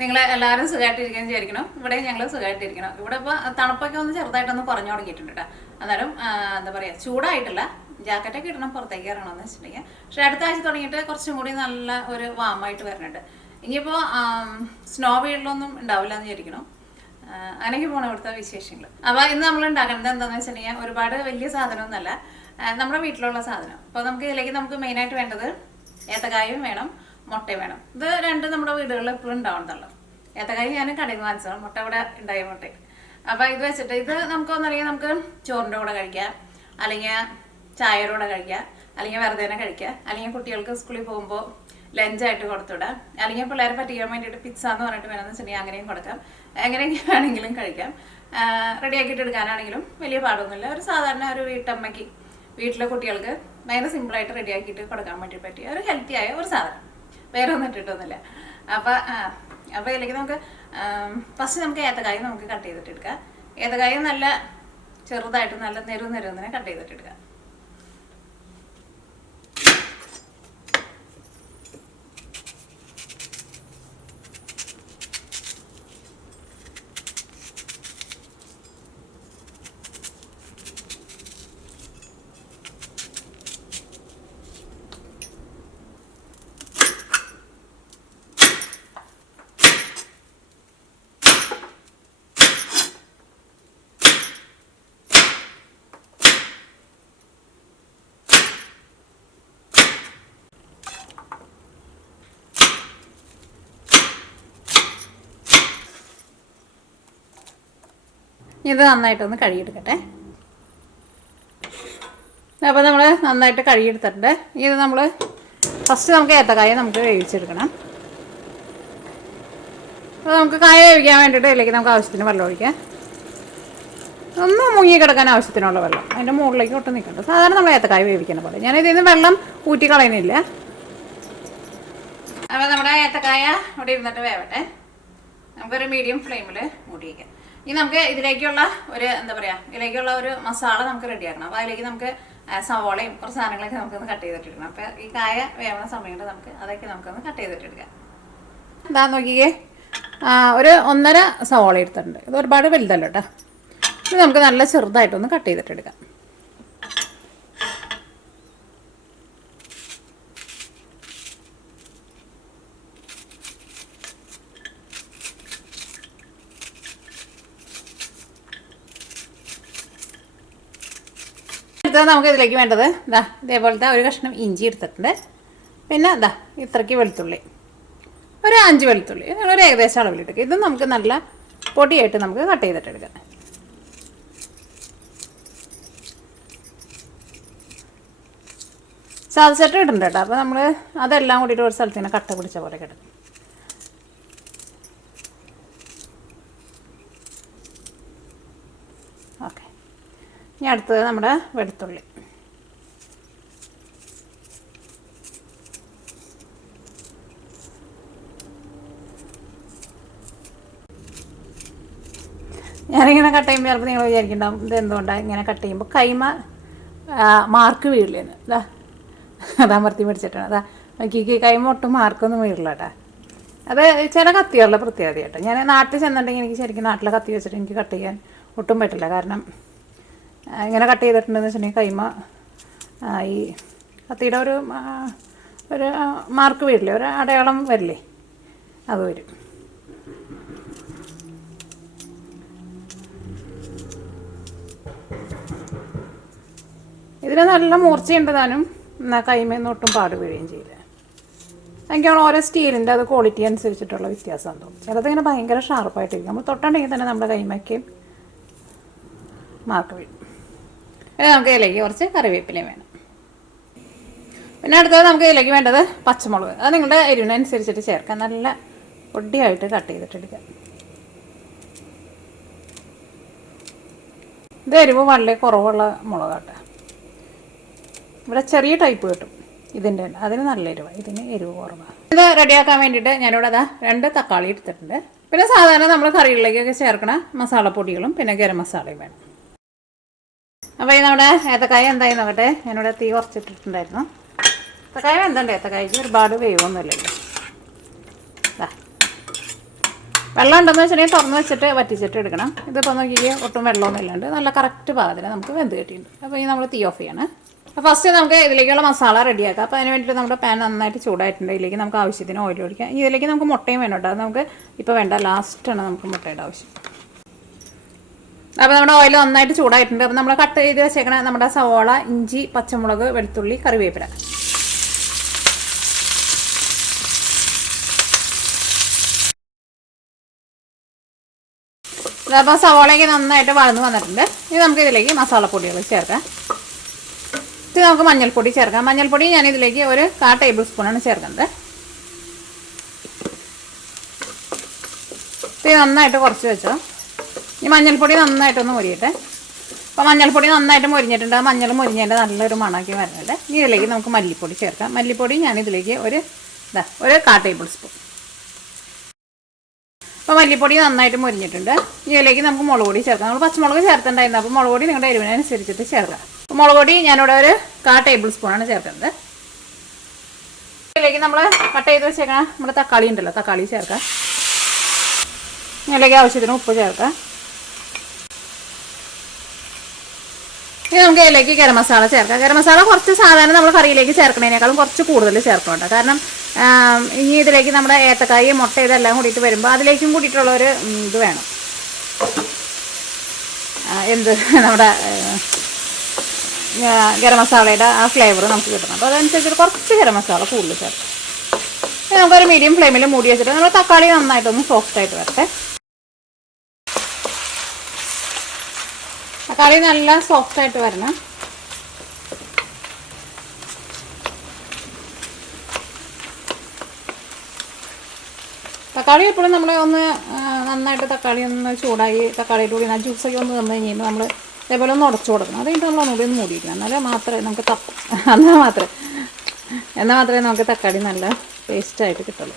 നിങ്ങൾ എല്ലാവരും സുഖമായിട്ടിരിക്കുകയും വിചാരിക്കണം. ഇവിടെ ഞങ്ങൾ സുഖമായിട്ടിരിക്കണം. ഇവിടെ ഇപ്പോൾ തണുപ്പൊക്കെ ഒന്ന് ചെറുതായിട്ടൊന്ന് കുറഞ്ഞു തുടങ്ങിയിട്ടുണ്ട് കേട്ടോ. അന്നേരം എന്താ പറയുക, ചൂടായിട്ടില്ല. ജാക്കറ്റൊക്കെ ഇടണം, പുറത്തേക്ക് ഇറങ്ങണമെന്ന് വെച്ചിട്ടുണ്ടെങ്കിൽ. പക്ഷേ അടുത്ത ആഴ്ച തുടങ്ങിയിട്ട് കുറച്ചും കൂടി നല്ല ഒരു വാമായിട്ട് വരുന്നുണ്ട്. ഇനിയിപ്പോൾ സ്നോ വീട്ടിലൊന്നും ഉണ്ടാവില്ല എന്ന് വിചാരിക്കണം. അങ്ങനെയൊക്കെ പോകണം ഇവിടുത്തെ വിശേഷങ്ങൾ. അപ്പോൾ ഇന്ന് നമ്മൾ ഉണ്ടാക്കുന്നത് എന്താണെന്ന് വെച്ചിട്ടുണ്ടെങ്കിൽ ഒരുപാട് വലിയ സാധനമൊന്നുമല്ല, നമ്മുടെ വീട്ടിലുള്ള സാധനം. അപ്പോൾ നമുക്ക് ഇതിലേക്ക് നമുക്ക് മെയിനായിട്ട് വേണ്ടത് ഏത്തക്കായും വേണം, മുട്ടയും വേണം. ഇത് രണ്ടും നമ്മുടെ വീടുകളിൽ എപ്പോഴും ഉണ്ടാവുന്നതല്ലോ. ഏത്തക്കായ ഞാൻ കടയിൽ നിന്ന് വാങ്ങിച്ചതാണ്, മുട്ട ഇവിടെ ഉണ്ടായ മുട്ട. അപ്പോൾ ഇത് വെച്ചിട്ട് ഇത് നമുക്കൊന്നറിയാം, നമുക്ക് ചോറിൻ്റെ കൂടെ കഴിക്കാം, അല്ലെങ്കിൽ ചായയുടെ കൂടെ കഴിക്കാം, അല്ലെങ്കിൽ വെറുതെ തന്നെ കഴിക്കാം, അല്ലെങ്കിൽ കുട്ടികൾക്ക് സ്കൂളിൽ പോകുമ്പോൾ ലഞ്ചായിട്ട് കൊടുത്തുവിടാം, അല്ലെങ്കിൽ പിള്ളേരെ പറ്റിക്കാൻ വേണ്ടിയിട്ട് പിസ്സ എന്ന് പറഞ്ഞിട്ട് വേണമെന്ന് വെച്ചിട്ടുണ്ടെങ്കിൽ അങ്ങനെയും കൊടുക്കാം. എങ്ങനെയൊക്കെ വേണമെങ്കിലും കഴിക്കാം. റെഡിയാക്കിയിട്ട് എടുക്കാനാണെങ്കിലും വലിയ പാടൊന്നുമില്ല. ഒരു സാധാരണ ഒരു വീട്ടമ്മയ്ക്ക് വീട്ടിലെ കുട്ടികൾക്ക് ഭയങ്കര സിമ്പിളായിട്ട് റെഡിയാക്കിയിട്ട് കൊടുക്കാൻ വേണ്ടി പറ്റിയ ഒരു ഹെൽത്തി ആയ ഒരു സാധനം. വേറെ ഒന്നും ഇട്ടിട്ടൊന്നുമില്ല. അപ്പോൾ ഇതിലേക്ക് നമുക്ക് ഫസ്റ്റ് നമുക്ക് ഏത്തക്കായ നമുക്ക് കട്ട് ചെയ്തിട്ട് എടുക്കാം. ഏത്തക്കായ നല്ല ചെറുതായിട്ട് നല്ല നെരുന്നിനെ കട്ട് ചെയ്തിട്ട് എടുക്കാം. ഇത് നന്നായിട്ടൊന്ന് കഴുകിയെടുക്കട്ടെ. അപ്പോൾ നമ്മൾ നന്നായിട്ട് കഴുകിയെടുത്തിട്ടുണ്ട്. ഇത് നമ്മൾ ഫസ്റ്റ് നമുക്ക് ഏത്തക്കായ നമുക്ക് വേവിച്ചെടുക്കണം. അപ്പോൾ നമുക്ക് കായ വേവിക്കാൻ വേണ്ടിയിട്ട് ഇതിലേക്ക് നമുക്ക് ആവശ്യത്തിന് വെള്ളം ഒഴിക്കാം. ഒന്ന് മുങ്ങി കിടക്കാൻ ആവശ്യത്തിനുള്ള വെള്ളം, അതിൻ്റെ മുകളിലേക്ക് ഒട്ടും നിൽക്കണ്ട. സാധാരണ നമ്മൾ ഏത്തക്കായ വേവിക്കുന്ന പോലെ. ഞാനിതിൽ നിന്ന് വെള്ളം ഊറ്റി കളയുന്നില്ല. അപ്പോൾ നമ്മുടെ ഏത്തക്കായ ഇവിടെ ഇരുന്നിട്ട് വേവട്ടെ. നമുക്കൊരു മീഡിയം ഫ്ലെയിമിൽ മൂടി വയ്ക്കാം. ഇനി നമുക്ക് ഇതിലേക്കുള്ള ഒരു എന്താ പറയുക, ഇതിലേക്കുള്ള ഒരു മസാല നമുക്ക് റെഡിയാക്കണം. അപ്പോൾ അതിലേക്ക് നമുക്ക് സവോളയും കുറച്ച് സാധനങ്ങളൊക്കെ നമുക്കൊന്ന് കട്ട് ചെയ്തിട്ടെടുക്കണം. അപ്പോൾ ഈ കായ വേവുന്ന സമയത്ത് അതൊക്കെ നമുക്കൊന്ന് കട്ട് ചെയ്തിട്ടെടുക്കാം. എന്താ നോക്കിക്കേ, ഒരു 1.5 സവോള എടുത്തിട്ടുണ്ട്. ഇത് ഒരുപാട് വലുതല്ലോ കേട്ടോ. ഇത് നമുക്ക് നല്ല ചെറുതായിട്ടൊന്ന് കട്ട് ചെയ്തിട്ടെടുക്കാം. നമുക്ക് ഇതിലേക്ക് വേണ്ടത് ഇതേപോലത്തെ ഒരു കഷ്ണം ഇഞ്ചി എടുത്തിട്ടുണ്ട്. പിന്നെ ഇത്രയ്ക്ക് വെളുത്തുള്ളി, ഒരു 5 വെളുത്തുള്ളി, ഒരു ഏകദേശം അളവിലിട്ട്. ഇതും നമുക്ക് നല്ല പൊടിയായിട്ട് നമുക്ക് കട്ട് ചെയ്തിട്ടെടുക്കാം. സാധിച്ചിട്ട് ഇടുന്നുണ്ട് കേട്ടോ. അപ്പോൾ നമ്മൾ അതെല്ലാം കൂടിയിട്ട് ഒരു സ്ഥലത്ത് ഇങ്ങനെ കട്ട പിടിച്ച പോലെ കിടക്കും. ഓക്കെ, ഇനി അടുത്തത് നമ്മുടെ വെളുത്തുള്ളി. ഞാനിങ്ങനെ കട്ട് ചെയ്യുമ്പോൾ ചിലപ്പോൾ നിങ്ങൾ വിചാരിക്കുന്നുണ്ടാവും ഇത് എന്തുകൊണ്ടാണ് ഇങ്ങനെ കട്ട് ചെയ്യുമ്പോൾ കൈമ മാർക്ക് വീഴില്ലെന്ന്. അമർത്തി പിടിച്ചിട്ടാണ്. നോക്കിക്ക് കൈമ ഒട്ടും മാർക്കൊന്നും വീഴില്ല കേട്ടോ. അത് ചില കത്തികളുടെ പ്രത്യേകത കേട്ടോ. ഞാൻ നാട്ടിൽ ചെന്നിട്ടുണ്ടെങ്കിൽ എനിക്ക് ശരിക്കും നാട്ടിലെ കത്തി വെച്ചിട്ട് എനിക്ക് കട്ട് ചെയ്യാൻ ഒട്ടും പറ്റില്ല. കാരണം ഇങ്ങനെ കട്ട് ചെയ്തിട്ടുണ്ടെന്ന് വെച്ചിട്ടുണ്ടെങ്കിൽ കൈമ ഈ കത്തിയുടെ ഒരു മാർക്ക് വരില്ലേ, ഒരു അടയാളം വരില്ലേ, അത് വരും. ഇതിന് നല്ല മൂർച്ചയുണ്ട് താനും, കൈമേന്ന് ഒട്ടും പാട് വീഴുകയും ചെയ്യില്ല. എനിക്കാണ് ഓരോ സ്റ്റീലിൻ്റെ അത് ക്വാളിറ്റി അനുസരിച്ചിട്ടുള്ള വ്യത്യാസം തോന്നും. ചിലതിങ്ങനെ ഭയങ്കര ഷാർപ്പായിട്ടിരിക്കും. നമ്മൾ തൊട്ടുണ്ടെങ്കിൽ തന്നെ നമ്മുടെ കൈമയ്ക്ക് മാർക്ക് വീഴും. പിന്നെ നമുക്ക് ഇതിലേക്ക് കുറച്ച് കറിവേപ്പിലയും വേണം. പിന്നെ അടുത്തത് നമുക്ക് ഇതിലേക്ക് വേണ്ടത് പച്ചമുളക്. അത് നിങ്ങളുടെ എരിവിനനുസരിച്ചിട്ട് ചേർക്കാം. നല്ല പൊടിയായിട്ട് കട്ട് ചെയ്തിട്ടെടുക്കാം. ഇത് എരിവ് വളരെ കുറവുള്ള മുളകാട്ടെ. ഇവിടെ ചെറിയ ടൈപ്പ് കിട്ടും ഇതിൻ്റെ തന്നെ, അതിന് നല്ല എരിവാണ്, ഇതിന് എരിവ് കുറവാണ്. ഇത് റെഡിയാക്കാൻ വേണ്ടിയിട്ട് ഞാനിവിടെ 2 തക്കാളി എടുത്തിട്ടുണ്ട്. പിന്നെ സാധാരണ നമ്മൾ കറികളിലേക്കൊക്കെ ചേർക്കണ മസാലപ്പൊടികളും പിന്നെ ഗരം മസാലയും വേണം. അപ്പോൾ ഈ നമ്മുടെ ഏത്തക്കായ എന്തായി നോക്കട്ടെ. ഞാനിവിടെ തീ കുറച്ചിട്ടിട്ടുണ്ടായിരുന്നു. ഏത്തക്കായ എന്തുണ്ട്, ഏത്തക്കായ്ക്ക് ഒരുപാട് വേവൊന്നുമില്ലല്ലോ. വെള്ളം ഉണ്ടെന്ന് വെച്ചിട്ടുണ്ടെങ്കിൽ തുറന്ന് വെച്ചിട്ട് വറ്റിച്ചിട്ട് എടുക്കണം. ഇതിപ്പോൾ നോക്കിയാൽ ഒട്ടും വെള്ളമൊന്നും ഇല്ലാണ്ട് നല്ല കറക്റ്റ് പാകത്തിന് നമുക്ക് വെന്ത് കിട്ടിയിട്ടുണ്ട്. അപ്പോൾ ഈ നമ്മൾ തീ ഓഫ് ചെയ്യണം. അപ്പോൾ ഫസ്റ്റ് നമുക്ക് ഇതിലേക്കുള്ള മസാല റെഡിയാക്കാം. അപ്പോൾ അതിന് വേണ്ടിയിട്ട് നമ്മുടെ പാൻ നന്നായിട്ട് ചൂടായിട്ടുണ്ട്. ഇതിലേക്ക് നമുക്ക് ആവശ്യത്തിന് ഓയിൽ ഒഴിക്കാം. ഇതിലേക്ക് നമുക്ക് മുട്ടയും വേണം കേട്ടോ. അത് നമുക്ക് ഇപ്പോൾ വേണ്ട, ലാസ്റ്റാണ് നമുക്ക് മുട്ടയുടെ ആവശ്യം. അപ്പോൾ നമ്മുടെ ഓയിൽ നന്നായിട്ട് ചൂടായിട്ടുണ്ട്. അപ്പോൾ നമ്മൾ കട്ട് ചെയ്ത് വെച്ചേക്കണ നമ്മുടെ സവോള, ഇഞ്ചി, പച്ചമുളക്, വെളുത്തുള്ളി, കറിവേപ്പില. അപ്പോൾ സവോളയ്ക്ക് നന്നായിട്ട് വഴന്ന് വന്നിട്ടുണ്ട്. ഇനി നമുക്ക് ഇതിലേക്ക് മസാലപ്പൊടികൾ ചേർക്കാം. ഇത് നമുക്ക് മഞ്ഞൾപ്പൊടി ചേർക്കാം. മഞ്ഞൾപ്പൊടി ഞാനിതിലേക്ക് ഒരു 1/4 ടേബിൾ സ്പൂണാണ് ചേർക്കുന്നത്. ഇത് നന്നായിട്ട് കുറച്ച് വെച്ചോ. ഈ മഞ്ഞൾപ്പൊടി നന്നായിട്ടൊന്ന് മുരിയട്ടെ. അപ്പോൾ മഞ്ഞൾപ്പൊടി നന്നായിട്ട് മുരിഞ്ഞിട്ടുണ്ട്. ആ മഞ്ഞൾ മുരിഞ്ഞതിൻ്റെ നല്ലൊരു മണമാക്കി വരുന്നുണ്ട്. ഇനി ഇതിലേക്ക് നമുക്ക് മല്ലിപ്പൊടി ചേർക്കാം. മല്ലിപ്പൊടി ഞാനിതിലേക്ക് ഒരു 1/4 ടേബിൾ സ്പൂൺ. അപ്പോൾ മല്ലിപ്പൊടി നന്നായിട്ട് മുരിഞ്ഞിട്ടുണ്ട്. ഇതിലേക്ക് നമുക്ക് മുളക് പൊടി ചേർക്കാം. നമ്മൾ പച്ചമുളക് ചേർത്തിട്ടുണ്ടായിരുന്നു. അപ്പോൾ മുളക് പൊടി നിങ്ങളുടെ എരിവിനനുസരിച്ചിട്ട് ചേർക്കാം. അപ്പോൾ മുളക് പൊടി ഞാനിവിടെ ഒരു 1/4 ടേബിൾ സ്പൂണാണ് ചേർക്കുന്നത്. ഇതിലേക്ക് നമ്മൾ കട്ട് ചെയ്ത് വെച്ചേക്കാം നമ്മുടെ തക്കാളി ഉണ്ടല്ലോ, തക്കാളി ചേർക്കാം. ഇതിലേക്ക് ആവശ്യത്തിന് ഉപ്പ് ചേർക്കാം. ഇനി നമുക്ക് ഇതിലേക്ക് ഗരം മസാല ചേർക്കാം. ഗരം മസാല കുറച്ച് സാധാരണ നമ്മൾ കറിയിലേക്ക് ചേർക്കുന്നതിനേക്കാളും കുറച്ച് കൂടുതൽ ചേർക്കുന്നുണ്ട്. കാരണം ഇനി ഇതിലേക്ക് നമ്മുടെ ഏത്തക്കായ, മുട്ട ഇതെല്ലാം കൂടിയിട്ട് വരുമ്പോൾ അതിലേക്കും കൂടിയിട്ടുള്ളൊരു ഇത് വേണം. നമ്മുടെ ഗരം മസാലയുടെ ആ ഫ്ലേവർ നമുക്ക് കിട്ടണം. അപ്പോൾ അതനുസരിച്ച് കുറച്ച് ഗരം മസാല കൂടുതൽ ചേർക്കാം. നമുക്കൊരു മീഡിയം ഫ്ലെയിമിൽ മൂടി വെച്ചിട്ട് നമ്മൾ തക്കാളി നന്നായിട്ടൊന്ന് സോഫ്റ്റായിട്ട് വരട്ടെ. തക്കാളി നല്ല സോഫ്റ്റായിട്ട് വരണം. തക്കാളി എപ്പോഴും നമ്മൾ ഒന്ന് നന്നായിട്ട് തക്കാളി ഒന്ന് ചൂടായി തക്കാളിയുടെ കൂടി ജ്യൂസൊക്കെ ഒന്ന് തന്നു കഴിയുമ്പോൾ നമ്മൾ ഇതേപോലെ ഒന്ന് ഉടച്ചു കൊടുക്കണം. അത് കഴിഞ്ഞിട്ട് നമ്മൾ ഒന്നുകൂടി ഒന്ന് മൂടിയിരിക്കണം. എന്നാലേ മാത്രമേ നമുക്ക് എന്നാൽ മാത്രമേ നമുക്ക് തക്കാളി നല്ല ടേസ്റ്റായിട്ട് കിട്ടുള്ളൂ.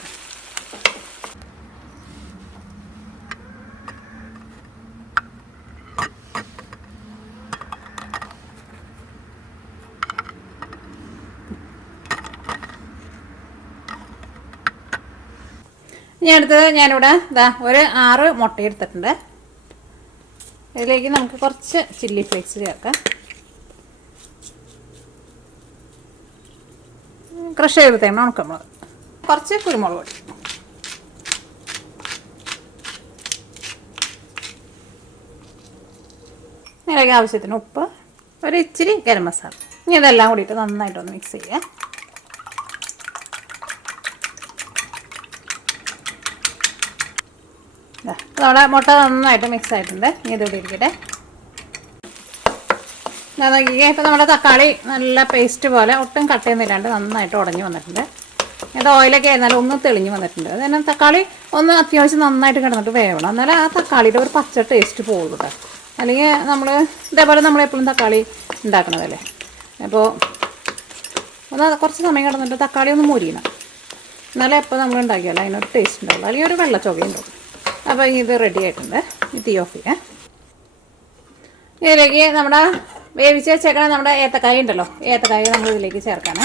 ഇനി അടുത്തത് ഞാനിവിടെ ഒരു 6 മുട്ട എടുത്തിട്ടുണ്ട്. ഇതിലേക്ക് നമുക്ക് കുറച്ച് ചില്ലി ഫ്ലേക്സ് ചേർക്കാം. ക്രഷ് ചെയ്തിട്ടാണ് ഉണക്കമുളക്, കുറച്ച് കുരുമുളക് പൊടി, ഇതിലേക്ക് ആവശ്യത്തിന് ഉപ്പ്, ഒരു ഇച്ചിരി ഗരം മസാല. ഇനി ഇതെല്ലാം കൂടിയിട്ട് നന്നായിട്ടൊന്ന് മിക്സ് ചെയ്യാം. നമ്മുടെ മുട്ട നന്നായിട്ട് മിക്സ് ആയിട്ടുണ്ട്. ഇനി ഇതിവിടെ ഇരിക്കട്ടെ. നോക്കിക്കേ, ഇപ്പോൾ നമ്മുടെ തക്കാളി നല്ല പേസ്റ്റ് പോലെ ഒട്ടും കട്ട് ചെയ്യുന്നില്ലാണ്ട് നന്നായിട്ട് ഉടഞ്ഞു വന്നിട്ടുണ്ട്. ഇത് ഓയിലൊക്കെ ആയിരുന്നാലും ഒന്ന് തെളിഞ്ഞ് വന്നിട്ടുണ്ട്. അതുതന്നെ തക്കാളി ഒന്ന് അത്യാവശ്യം നന്നായിട്ട് കിടന്നിട്ട് വേവണം. എന്നാലും ആ തക്കാളിയുടെ ഒരു പച്ച ടേസ്റ്റ് പോകുള്ളൂ കേട്ടോ. അല്ലെങ്കിൽ നമ്മൾ ഇതേപോലെ നമ്മളെപ്പോഴും തക്കാളി ഉണ്ടാക്കണതല്ലേ. അപ്പോൾ ഒന്ന് കുറച്ച് സമയം കിടന്നിട്ട് തക്കാളി ഒന്ന് മുരിയണം. എന്നാലും എപ്പോൾ നമ്മൾ ഉണ്ടാക്കിയാലോ അതിനൊരു ടേസ്റ്റ് ഉണ്ടാവുള്ളൂ. അല്ലെങ്കിൽ ഒരു വെള്ളച്ചൊവയും ഉണ്ടാവും. അപ്പോൾ ഇത് റെഡി ആയിട്ടുണ്ട്. തീ ഓഫ് ചെയ്യാം. ഇതിലേക്ക് നമ്മുടെ വേവിച്ച് വെച്ചേക്കണ നമ്മുടെ ഏത്തക്കായ ഉണ്ടല്ലോ, ഏത്തക്കായ നമ്മൾ ഇതിലേക്ക് ചേർക്കാണ്.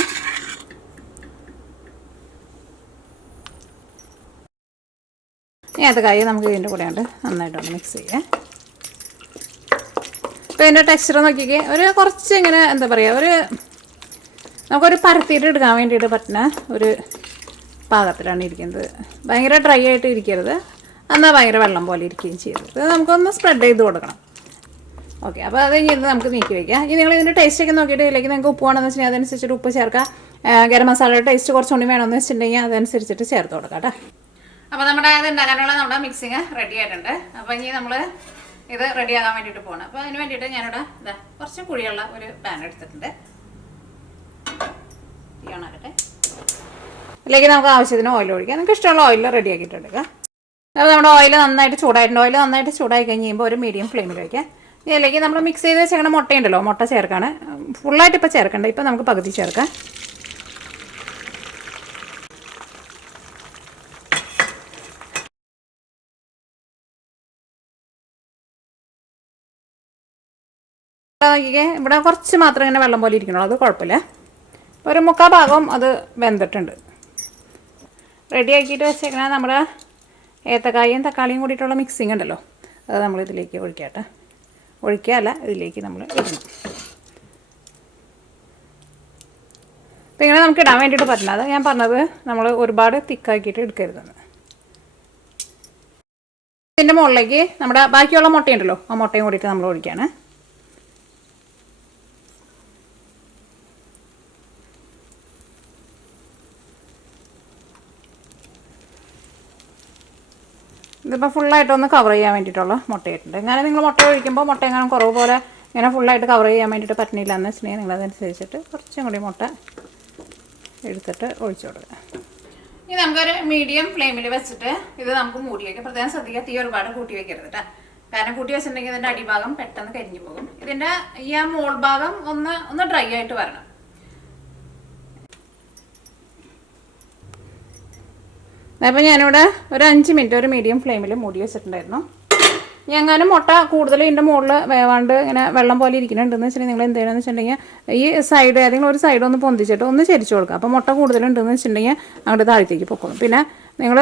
ഏത്തക്കായ നമുക്ക് ഇതിൻ്റെ കൂടെ കൊണ്ട് നന്നായിട്ടൊന്ന് മിക്സ് ചെയ്യാം. അപ്പോൾ ഇതിൻ്റെ ടെക്സ്ചർ നോക്കിക്കേ, ഒരു കുറച്ച് ഇങ്ങനെ എന്താ പറയുക, നമുക്കൊരു പരത്തിയിട്ട് എടുക്കാൻ വേണ്ടിയിട്ട് പറ്റുന്ന ഒരു പാകത്തിലാണ് ഇരിക്കുന്നത്. ഭയങ്കര ഡ്രൈ ആയിട്ട് ഇരിക്കരുത്, എന്നാൽ ഭയങ്കര വെള്ളം പോലെ ഇരിക്കുകയും ചെയ്യരുത്. ഇത് നമുക്കൊന്ന് സ്പ്രെഡ് ചെയ്ത് കൊടുക്കണം. ഓക്കെ, അപ്പോൾ അത് കഴിഞ്ഞ് നമുക്ക് നീക്കി വയ്ക്കാം. ഇനി നിങ്ങൾ ഇതിൻ്റെ ടേസ്റ്റൊക്കെ നോക്കിയിട്ട് ഇതിലേക്ക് നിങ്ങൾക്ക് ഉപ്പ് വേണമെന്ന് വെച്ചിട്ടുണ്ടെങ്കിൽ അതനുസരിച്ചിട്ട് ഉപ്പ് ചേർക്കാം. ഗരം മസാലയുടെ ടേസ്റ്റ് കുറച്ചുകൂടി വേണമെന്ന് വെച്ചിട്ടുണ്ടെങ്കിൽ അതനുസരിച്ചിട്ട് ചേർത്ത് കൊടുക്കാം കേട്ടോ. അപ്പോൾ നമ്മുടെ ഇത് ഉണ്ടാക്കാനുള്ള നമ്മുടെ മിക്സിങ് റെഡി ആയിട്ടുണ്ട്. അപ്പോൾ ഇനി നമ്മൾ ഇത് റെഡിയാകാൻ വേണ്ടിയിട്ട് പോകണം. അപ്പോൾ അതിന് വേണ്ടിയിട്ട് ഞാനിവിടെ കുറച്ച് കുഴിയുള്ള ഒരു പാൻ എടുത്തിട്ടുണ്ട്. തീയണാകട്ടെ. ഇതിലേക്ക് നമുക്ക് ആവശ്യത്തിന് ഓയിൽ ഒഴിക്കാം. നിങ്ങൾക്ക് ഇഷ്ടമുള്ള ഓയിൽ റെഡിയാക്കിയിട്ട് എടുക്കാം. അപ്പോൾ നമ്മുടെ ഓയിൽ നന്നായിട്ട് ചൂടായിട്ടുണ്ട്. ഓയിൽ നന്നായിട്ട് ചൂടായി കഴിഞ്ഞ് കഴിയുമ്പോൾ ഒരു മീഡിയം ഫ്ലെയിമിൽ വയ്ക്കാം. ഇതിലേക്ക് നമ്മൾ മിക്സ് ചെയ്ത് വെച്ചേക്കണ മുട്ടയുണ്ടല്ലോ, മുട്ട ചേർക്കാണ്. ഫുള്ളായിട്ട് ഇപ്പോൾ ചേർക്കണ്ട, ഇപ്പോൾ നമുക്ക് പകുതി ചേർക്കാം. നോക്കിക്കേ, ഇവിടെ കുറച്ച് മാത്രം ഇങ്ങനെ വെള്ളം പോലെ ഇരിക്കണുള്ളൂ, അത് കുഴപ്പമില്ല. ഒരു 3/4 ഭാഗം അത് വെന്തിട്ടുണ്ട്. റെഡി ആക്കിയിട്ട് വെച്ചേക്കണ നമ്മുടെ ഏത്തക്കായും തക്കാളിയും കൂടിയിട്ടുള്ള മിക്സിങ് ഉണ്ടല്ലോ, അത് നമ്മളിതിലേക്ക് ഒഴിക്കാട്ടെ. ഒഴിക്കാല്ല, ഇതിലേക്ക് നമ്മൾ ഇടണം. അപ്പോൾ ഇങ്ങനെ നമുക്ക് ഇടാൻ വേണ്ടിയിട്ട് പറ്റില്ല. അത് ഞാൻ പറഞ്ഞത് നമ്മൾ ഒരുപാട് തിക്കാക്കിയിട്ട് എടുക്കരുതെന്ന്. ഇതിൻ്റെ മുകളിലേക്ക് നമ്മുടെ ബാക്കിയുള്ള മുട്ടയുണ്ടല്ലോ, ആ മുട്ടയും കൂടിയിട്ട് നമ്മൾ ഒഴിക്കുകയാണ്. ഇതിപ്പോൾ ഫുള്ളായിട്ടൊന്ന് കവർ ചെയ്യാൻ വേണ്ടിയിട്ടുള്ള മുട്ടയിട്ടുണ്ട്. ഇങ്ങനെ നിങ്ങൾ മുട്ട ഒഴിക്കുമ്പോൾ മുട്ട എങ്ങനെ കുറവ് പോലെ ഇങ്ങനെ ഫുള്ളായിട്ട് കവർ ചെയ്യാൻ വേണ്ടിയിട്ട് പറ്റുന്നില്ല എന്ന് വെച്ചിട്ടുണ്ടെങ്കിൽ നിങ്ങളതനുസരിച്ചിട്ട് കുറച്ചും കൂടി മുട്ട എടുത്തിട്ട് ഒഴിച്ചു കൊടുക്കുക. ഇനി നമുക്കൊരു മീഡിയം ഫ്ലെയിമിൽ വെച്ചിട്ട് ഇത് നമുക്ക് മൂടി വയ്ക്കാം. പ്രത്യേകം ശ്രദ്ധിക്കുക, തീ ഒരുപാട് കൂട്ടി വയ്ക്കരുത് കേട്ടോ. കാരണം കൂട്ടി വെച്ചിട്ടുണ്ടെങ്കിൽ ഇതിൻ്റെ അടിഭാഗം പെട്ടെന്ന് കരിഞ്ഞു പോകും. ഇതിൻ്റെ ഈ ആ മോൾ ഭാഗം ഒന്ന് ഡ്രൈ ആയിട്ട് വരണം. അപ്പോൾ ഞാനിവിടെ ഒരു 5 മിനിറ്റ് ഒരു മീഡിയം ഫ്ലെയിമിൽ മൂടി വെച്ചിട്ടുണ്ടായിരുന്നു. എങ്ങാനും മുട്ട കൂടുതൽ ഇതിൻ്റെ മുകളിൽ വേവാണ്ട് ഇങ്ങനെ വെള്ളം പോലെ ഇരിക്കുന്നുണ്ടെന്ന് വെച്ചിട്ടുണ്ടെങ്കിൽ നിങ്ങൾ എന്ത് ചെയ്യണമെന്ന് വെച്ചിട്ടുണ്ടെങ്കിൽ ഈ സൈഡ് ഏതെങ്കിലും ഒരു സൈഡ് ഒന്ന് പൊന്തിച്ചിട്ട് ഒന്ന് ചരിച്ചു കൊടുക്കുക. അപ്പോൾ മുട്ട കൂടുതലുണ്ടെന്ന് വെച്ചിട്ടുണ്ടെങ്കിൽ അങ്ങോട്ട് താഴത്തേക്ക് പൊക്കോളും. പിന്നെ നിങ്ങൾ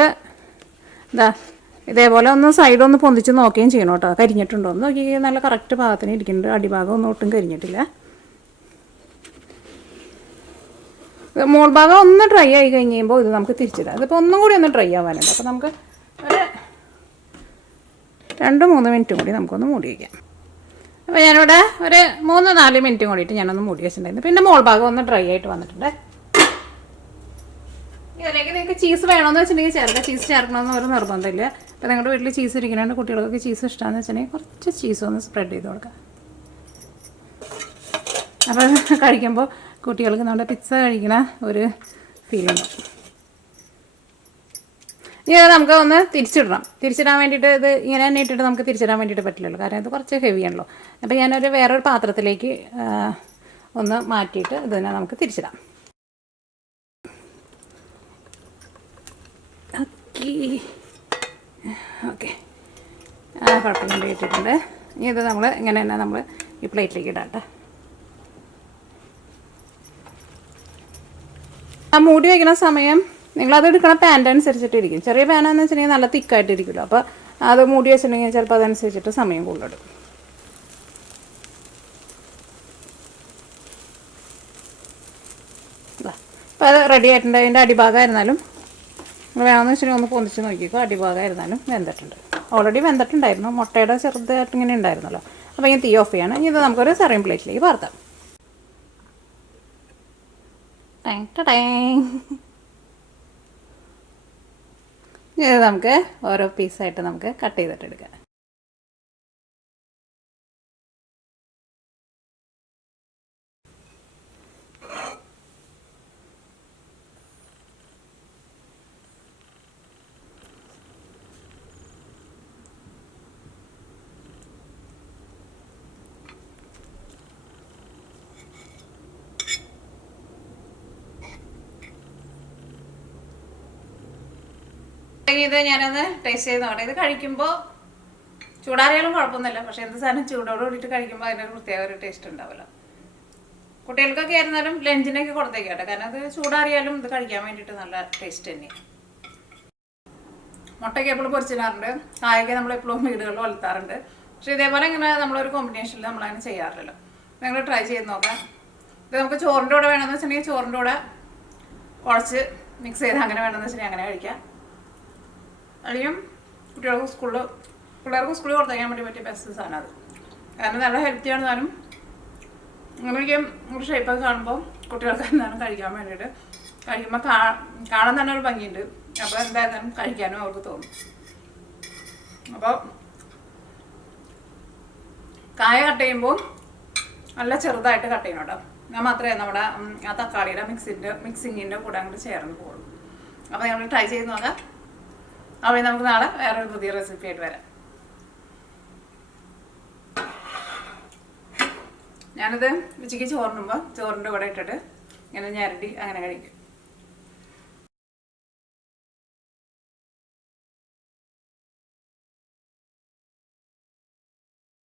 ഇതേപോലെ ഒന്ന് സൈഡ് ഒന്ന് പൊന്തിച്ച് നോക്കുകയും ചെയ്യണം കേട്ടോ, കരിഞ്ഞിട്ടുണ്ടോ എന്ന് നോക്കി. നല്ല കറക്റ്റ് ഭാഗത്തിന് ഇരിക്കുന്നുണ്ട്, അടിഭാഗം ഒന്നും ഒട്ടും കരിഞ്ഞിട്ടില്ല. മോൾ ഭാഗം ഒന്ന് ഡ്രൈ ആയി കഴിഞ്ഞ് കഴിയുമ്പോൾ ഇത് നമുക്ക് തിരിച്ചിടാം. ഇതിപ്പോൾ ഒന്നും കൂടി ഒന്ന് ഡ്രൈ ആവാനുണ്ട്. അപ്പോൾ നമുക്ക് ഒരു 2-3 മിനിറ്റും കൂടി നമുക്കൊന്ന് മൂടി വയ്ക്കാം. അപ്പോൾ ഞാനിവിടെ ഒരു 3-4 മിനിറ്റും കൂടിയിട്ട് ഞാനൊന്ന് മൂടി വെച്ചിട്ടുണ്ടായിരുന്നു. പിന്നെ മോൾ ഭാഗം ഒന്ന് ഡ്രൈ ആയിട്ട് വന്നിട്ടുണ്ട്. ഇതിലേക്ക് നിങ്ങൾക്ക് ചീസ് വേണമെന്ന് വെച്ചിട്ടുണ്ടെങ്കിൽ ചേർക്കുക. ചീസ് ചേർക്കണമെന്ന് ഒരു നിർബന്ധമില്ല. അപ്പോൾ നിങ്ങളുടെ വീട്ടിൽ ചീസ് ഇരിക്കുന്നുണ്ട്, കുട്ടികൾക്ക് ചീസ് ഇഷ്ടമാണെന്ന് വെച്ചിട്ടുണ്ടെങ്കിൽ കുറച്ച് ചീസ് ഒന്ന് സ്പ്രെഡ് ചെയ്ത് കൊടുക്കുക. അപ്പോൾ കഴിക്കുമ്പോൾ കുട്ടികൾക്ക് നമ്മുടെ പിസ്സ കഴിക്കണ ഒരു ഫീലുണ്ട്. ഇനി നമുക്ക് ഒന്ന് തിരിച്ചിടാൻ വേണ്ടിയിട്ട് ഇത് ഇങ്ങനെ തന്നെ ഇട്ടിട്ട് നമുക്ക് തിരിച്ചിടാൻ വേണ്ടിയിട്ട് പറ്റില്ലല്ലോ, കാരണം ഇത് കുറച്ച് ഹെവിയാണല്ലോ. അപ്പോൾ ഞാനൊരു വേറൊരു പാത്രത്തിലേക്ക് ഒന്ന് മാറ്റിയിട്ട് ഇതിനെ നമുക്ക് തിരിച്ചിടാം. ഓക്കെ കുഴപ്പമില്ല, ഇട്ടിട്ടുണ്ട്. ഇനി ഇത് നമ്മൾ ഇങ്ങനെ തന്നെ നമ്മൾ ഈ പ്ലേറ്റിലേക്ക് ഇടാം കേട്ടോ. ആ മൂടി വയ്ക്കുന്ന സമയം നിങ്ങളത് എടുക്കണ പാൻ്റെ അനുസരിച്ചിട്ടിരിക്കും. ചെറിയ പാനാന്ന് വെച്ചിട്ടുണ്ടെങ്കിൽ നല്ല തിക്കായിട്ടിരിക്കുമല്ലോ, അപ്പോൾ അത് മൂടി വെച്ചിട്ടുണ്ടെങ്കിൽ ചിലപ്പോൾ അതനുസരിച്ചിട്ട് സമയം കൂടുതലിടും. അപ്പോൾ അത് റെഡി ആയിട്ടുണ്ട്. അതിൻ്റെ അടിഭാഗമായിരുന്നാലും വേണമെന്ന് വെച്ചിട്ടുണ്ടെങ്കിൽ ഒന്ന് പൊന്തിച്ച് നോക്കിക്കോ, അടിഭാഗമായിരുന്നാലും വെന്തിട്ടുണ്ട്. ഓൾറെഡി വെന്തിട്ടുണ്ടായിരുന്നു, മുട്ടയുടെ ചെറുതായിട്ട് ഇങ്ങനെ ഉണ്ടായിരുന്നല്ലോ. അപ്പോൾ ഇങ്ങനെ തീ ഓഫ് ചെയ്യണം. ഇനി ഇത് നമുക്കൊരു സർവിങ് പ്ലേറ്റിലേക്ക് പകർത്താം. ഇത് നമുക്ക് ഓരോ പീസായിട്ട് നമുക്ക് കട്ട് ചെയ്തിട്ടെടുക്കാം. ഇത് ഞാനൊന്ന് ടേസ്റ്റ് ചെയ്ത് നോക്കട്ടെ. ഇത് കഴിക്കുമ്പോൾ ചൂടാറിയാലും കുഴപ്പമൊന്നുമില്ല, പക്ഷേ എന്ത് സാധനം ചൂടോട് കൂടിയിട്ട് കഴിക്കുമ്പോൾ അതിനൊരു പ്രത്യേക ഒരു ടേസ്റ്റ് ഉണ്ടാവുമല്ലോ. കുട്ടികൾക്കൊക്കെ ആയിരുന്നാലും ലഞ്ചിനൊക്കെ കൊടുത്തേക്കട്ടെ, കാരണം അത് ചൂടാറിയാലും ഇത് കഴിക്കാൻ വേണ്ടിയിട്ട് നല്ല ടേസ്റ്റ് തന്നെയാണ്. മുട്ടയ്ക്ക് എപ്പോഴും പൊരിച്ചിടാറുണ്ട്, കായൊക്കെ നമ്മളെപ്പോഴും വീടുകളിൽ വളർത്താറുണ്ട്. പക്ഷേ ഇതേപോലെ ഇങ്ങനെ നമ്മളൊരു കോമ്പിനേഷനിൽ നമ്മളങ്ങനെ ചെയ്യാറില്ലല്ലോ. നിങ്ങൾ ട്രൈ ചെയ്ത് നോക്കാം. ഇത് നമുക്ക് ചോറിൻ്റെ കൂടെ വേണമെന്ന് വെച്ചിട്ടുണ്ടെങ്കിൽ ചോറിൻ്റെ കൂടെ കുഴച്ച് മിക്സ് ചെയ്ത് അങ്ങനെ വേണമെന്ന് വെച്ചിട്ടുണ്ടെങ്കിൽ അങ്ങനെ കഴിക്കാം. അല്ലെങ്കിൽ പിള്ളേർക്ക് സ്കൂളിൽ കൊടുത്തേക്കാൻ വേണ്ടി പറ്റിയ ബെസ്റ്റ് സാധനം അത്. കാരണം നല്ല ഹെൽത്തിയാണ് താനും. അങ്ങനെയൊക്കെ ഒരു ഷേപ്പൊക്കെ കാണുമ്പോൾ കുട്ടികൾക്ക് എന്താണ് കഴിക്കാൻ വേണ്ടിയിട്ട് കഴിക്കുമ്പോൾ കാണാൻ തന്നെ ഒരു ഭംഗിയുണ്ട്. അപ്പോൾ എന്തായാലും കഴിക്കാനും അവർക്ക് തോന്നും. അപ്പോൾ കായ കട്ട് ചെയ്യുമ്പോൾ നല്ല ചെറുതായിട്ട് കട്ട് ചെയ്യണം കേട്ടോ. എന്നാൽ മാത്രമേ നമ്മുടെ ആ തക്കാളിയുടെ മിക്സിങ്ങിൻ്റെ കൂടെ അങ്ങോട്ട് ചേർന്ന് പോകുള്ളൂ. അപ്പോൾ നമ്മൾ ട്രൈ ചെയ്ത് നോക്കാം. അപ്പോൾ നമുക്ക് നാളെ വേറൊരു പുതിയ റെസിപ്പി ആയിട്ട് വരാം. ഞാനിത് ഉച്ചയ്ക്ക് ചോറിനുമ്പോൾ ചോറിൻ്റെ കൂടെ ഇട്ടിട്ട് ഇങ്ങനെ ഞരടി അങ്ങനെ കഴിക്കും.